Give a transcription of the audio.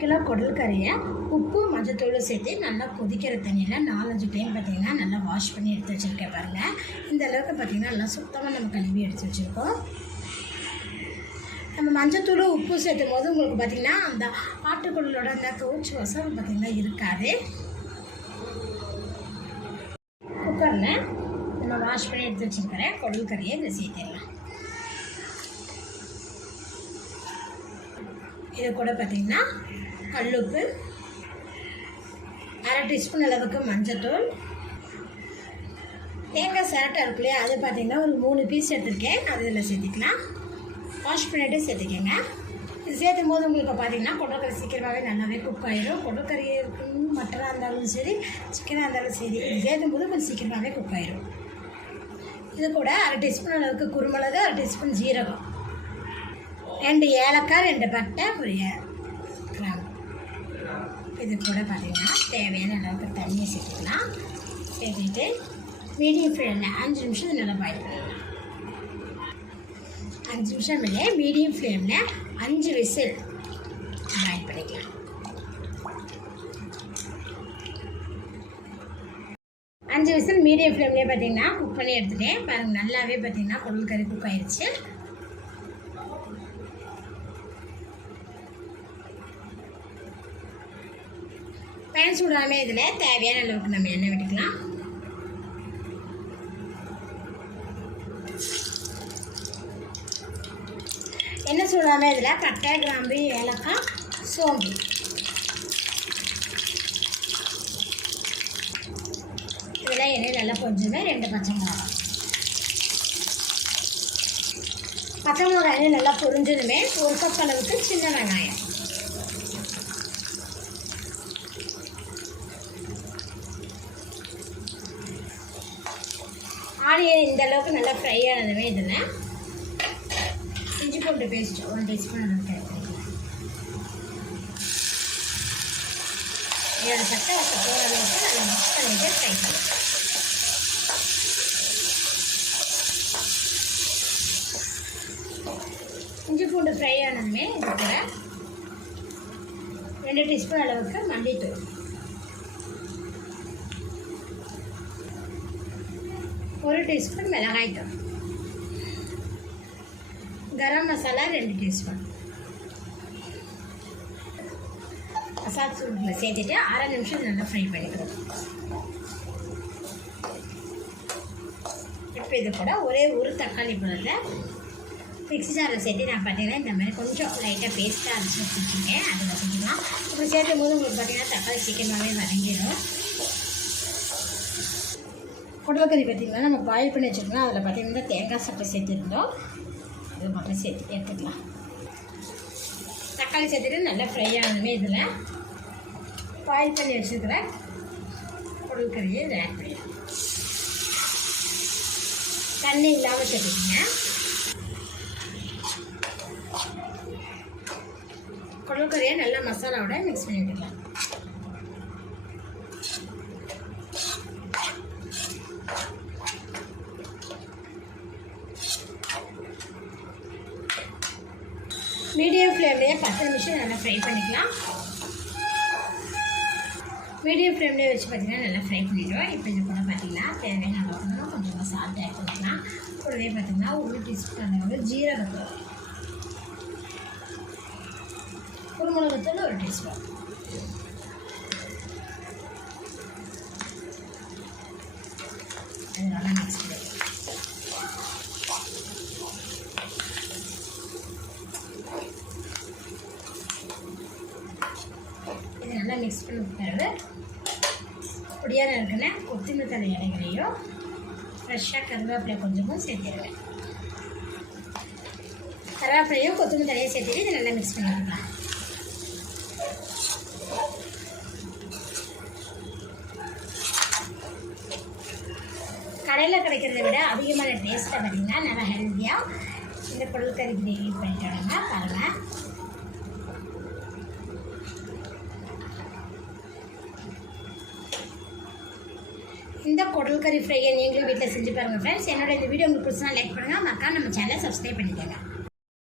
Kilo குடல் கறியை உப்பு மஞ்சத்தூள் சேர்த்து நல்லா கொதிக்கிற தண்ணியில் நாலஞ்சு டைம் பார்த்திங்கன்னா நல்லா வாஷ் பண்ணி எடுத்து வச்சுருக்கேன் பாருங்கள் இந்த அளவுக்கு பார்த்தீங்கன்னா நல்லா சுத்தமாக நம்ம கழுவி எடுத்து வச்சுருக்கோம். நம்ம மஞ்சத்தூள் உப்பு சேர்த்தும் போது உங்களுக்கு பார்த்திங்கன்னா அந்த ஆட்டுக்குள்ளோட அந்த கவுச்சி வசம் பார்த்திங்கன்னா இருக்காது. குக்கரில் நம்ம வாஷ் பண்ணி எடுத்து வச்சுருக்கிறேன் குடல் கறியை இதை சேர்த்திடலாம். இது கூட பார்த்திங்கன்னா கல்லுப்பு அரை டீஸ்பூன் அளவுக்கு மஞ்சத்தூள் தேங்காய் சிரட்டை இருக்கு இல்லையா அது பார்த்திங்கன்னா ஒரு மூணு பீஸ் எடுத்துருக்கேன். அது இதில் சேர்த்துக்கலாம். வாஷ் பண்ணிவிட்டு சேர்த்துக்கோங்க. இது சேர்த்தும் போது உங்களுக்கு பார்த்தீங்கன்னா கொடக்கறி சீக்கிரமாகவே நல்லாவே குக் ஆகிடும் கொடக்கறி மட்டனாக இருந்தாலும் சரி சிக்கனாக இருந்தாலும் சரி இது சேர்த்தும் போது கொஞ்சம் சீக்கிரமாகவே குக் ஆகிடும் இது கூட அரை டீஸ்பூன் அளவுக்கு குருமிளகு அரை டீஸ்பூன் ஜீரகம் ரெண்டு ஏலக்காய் ரெண்டு பட்டை ஒரு இது கூட பார்த்தீங்கன்னா தேவையான அளவுக்கு தண்ணியை சேர்த்துக்கலாம். சேர்த்துட்டு மீடியம் ஃப்ளேமில் அஞ்சு நிமிஷம் நல்லா பாயில் பண்ணிடலாம். அஞ்சு நிமிஷம் இல்லையே மீடியம் ஃப்ளேமில் அஞ்சு விசில் பாயில் பண்ணிக்கலாம். அஞ்சு விசில் மீடியம் ஃப்ளேம்லேயே பார்த்தீங்கன்னா குக் பண்ணி எடுத்துட்டேன். பாருங்கள் நல்லாவே பார்த்தீங்கன்னா பொருள் கறி குக் ஆயிடுச்சு பேன் சூடாமே இதில் தேவையான அளவுக்கு நம்ம எண்ணெய் விட்டுக்கலாம். எண்ணெய் சூடாமே இதில் பட்டை கிராம்பு ஏலக்காய் சோம்பு. இதெல்லாம் எண்ணெய் நல்லா கொஞ்சமே ரெண்டு பச்சை மிளகாய். பச்சை மிளகாய் எண்ணெய் நல்லா பொரிஞ்சதுமே ஒரு கப் அளவுக்கு சின்ன வெங்காயம். ஆனியன் இந்த அளவுக்கு நல்லா ஃப்ரை ஆனதுமே இதில். இஞ்சி பூண்டு பேஸ்ட் ஒன் டீஸ்பூன் அளவுக்கு இதோட சட்டை வச்சு போகிற அளவுக்கு நல்லா மிக்ஸ் பண்ணிட்டு ஃப்ரை பண்ணிக்கலாம் இஞ்சி பூண்டு ஃப்ரை ஆனதுமே இது ரெண்டு டீஸ்பூன் அளவுக்கு மல்லித்தூள். ஒரு டீஸ்பூன் மிளகாய்த்தூள் கரம் மசாலா ரெண்டு டீஸ்பூன். மசாலா தூளில் சேர்த்துட்டு அரை நிமிஷம் நல்லா ஃப்ரை பண்ணிக்கிறோம் இப்போ இது கூட ஒரே ஒரு தக்காளி பழத்தை மிக்ஸி ஜாரில் சேர்த்து நான் பார்த்தீங்கன்னா இந்த மாதிரி கொஞ்சம் லைட்டாக பேஸ்ட்டாக அரைச்சி வச்சுருக்கேன். அதில் வச்சுக்கலாம் இப்போ சேர்க்கும் போது உங்களுக்கு பார்த்தீங்கன்னா தக்காளி சீக்கிரமாகவே வதங்கிடும். பொடலக்கறி பார்த்திங்கன்னா நம்ம பாயில் பண்ணி வச்சுருக்கோம் அதில் பார்த்திங்கன்னா தேங்காய் சட்டை சேர்த்துருந்தோம். அது மட்டும் சேர்த்து எடுத்துக்கலாம். தக்காளி சேர்த்துட்டு நல்லா ஃப்ரை ஆகணுமே இதில் பாயில் பண்ணி வச்சுருக்கிற குடல்கறியை இதில் ஆட் பண்ணிடலாம். தண்ணி இல்லாமல் சேர்த்துக்கோங்க. குடல்கறியை நல்லா மசாலாவோட மிக்ஸ் பண்ணி விட்டுக்கலாம். மீடியம் ஃப்ளேம்லேயே பத்து நிமிஷம் நல்லா ஃப்ரை பண்ணிக்கலாம். மீடியம் ஃப்ளேம்லேயே வச்சு பார்த்தீங்கன்னா நல்லா ஃப்ரை பண்ணிவிடுவோம் இப்போ இது கூட பார்த்திங்கன்னா தேவையான அளவுக்கு கொஞ்சமாக சால்ட் ஆட் பண்ணிக்கலாம். கூடவே பார்த்தீங்கன்னா ஒரு டீஸ்பூன் அளவு ஜீரகத்தூள். குருமிளகுத்தூள் ஒரு டீஸ்பூன் அது நல்லா மிக்ஸ் பண்ணி இது நல்லா மிக்ஸ் பண்ண பிறகு பொடியாக இருக்குன்னா கொத்தமல்லி தலை இலைகளையும் ஃப்ரெஷ்ஷாக கருவேப்பிலை கொஞ்சமும் சேர்த்துருவேன் கருவேப்பிலையும் கொத்தமல்லி தலையும் சேர்த்துட்டு இதை நல்லா மிக்ஸ் பண்ணிடலாம் கடையில் கிடைக்கிறத விட அதிகமான டேஸ்ட்டை பார்த்தீங்கன்னா நல்லா ஹெல்த்தியாக இந்த பொருட்கறி கிரேவி பண்ணிட்டோம்னா பாருங்கள் இந்த குடல் கறி ஃப்ரையை நீங்களும் வீட்டில் செஞ்சு பாருங்கள் ஃப்ரெண்ட்ஸ் என்னோட இந்த வீடியோ உங்களுக்கு பிடிச்சா லைக் பண்ணுங்கள் மக்கா நம்ம சேனலை சப்ஸ்கிரைப் பண்ணிக்கோங்க.